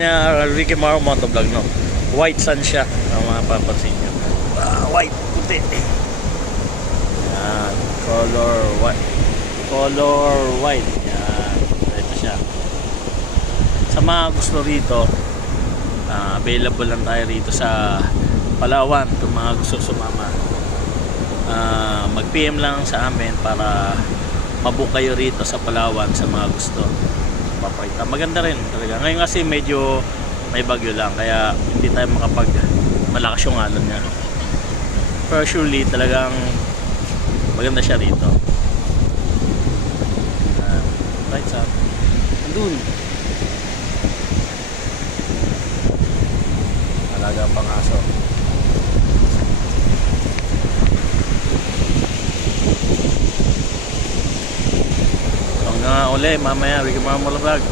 Ricky Maro motovlog, no? White sun siya, ang mga papansin nyo. White, puti. Yan, color white. Yan, ito siya. Sa mga gusto rito, available lang tayo rito sa Palawan. Kung mga gusto sumama, mag PM lang sa amin para mabook kayo rito sa Palawan sa mga gusto. Papakita. Maganda rin talaga. Ngayon kasi medyo may bagyo lang, kaya hindi tayo malakas yung alon niya. Pero surely talagang maganda siya rito. Right sir. Andun. Alaga pang aso. Hanggang uli mamaya, Ricky Maro Vlog.